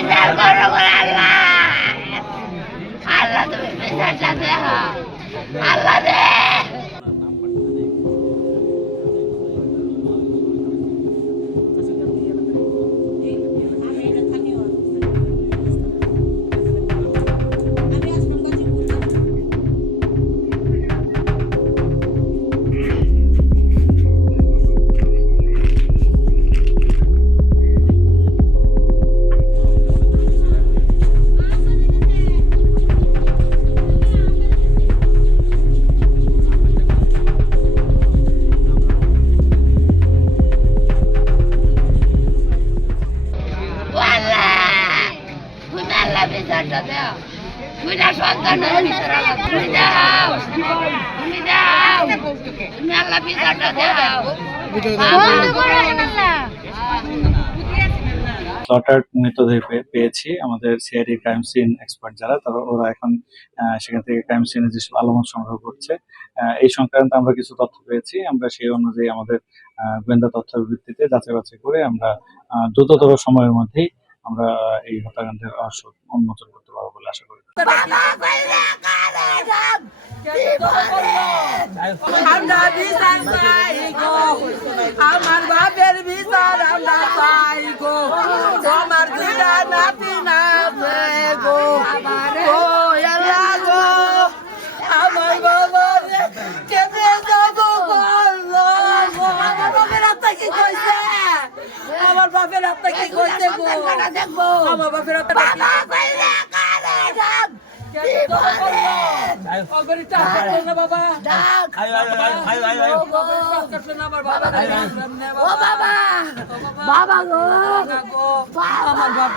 বিচার করো আল্লাহ। আল্লাহ তুমি বিচারটা দেখো আল্লাহ দে। বিচারটা দাও, দুইটা সন্তানের বিচার তুমি দাও, তুমি দাও, তুমি আল্লাহ বিচারটা দাও। স্লটার্ড মৃতদেহ পেয়েছি। আমাদের সিআইডি ক্রাইম সিন এক্সপার্ট যারা ওরা এখন সেখান থেকে ক্রাইম সিনের যেসব আলামত সংগ্রহ করছে, এই সংক্রান্ত আমরা কিছু তথ্য পেয়েছি। আমরা সেই অনুযায়ী আমাদের গোয়েন্দা তথ্যের ভিত্তিতে যাচাই বাছাই করে আমরা দ্রুততর সময়ের মধ্যেই আমরা এই হত্যাকাণ্ডের রহস্য উন্মোচন করতে পারবো বলে আশা করি। আমার বাপের বিচার আমরা চাই গো, আমার দুইটা নাতি নাচে গো, ও আল্লাহ গো, আমার বাবা কেঁদে যাব বললো গো। আমার বাপের আত্মা কি কইছে, আমার বাপের আত্মা কি কইছে গো, আমার বাপের আত্মা কি বাবা গো, আমার বাপ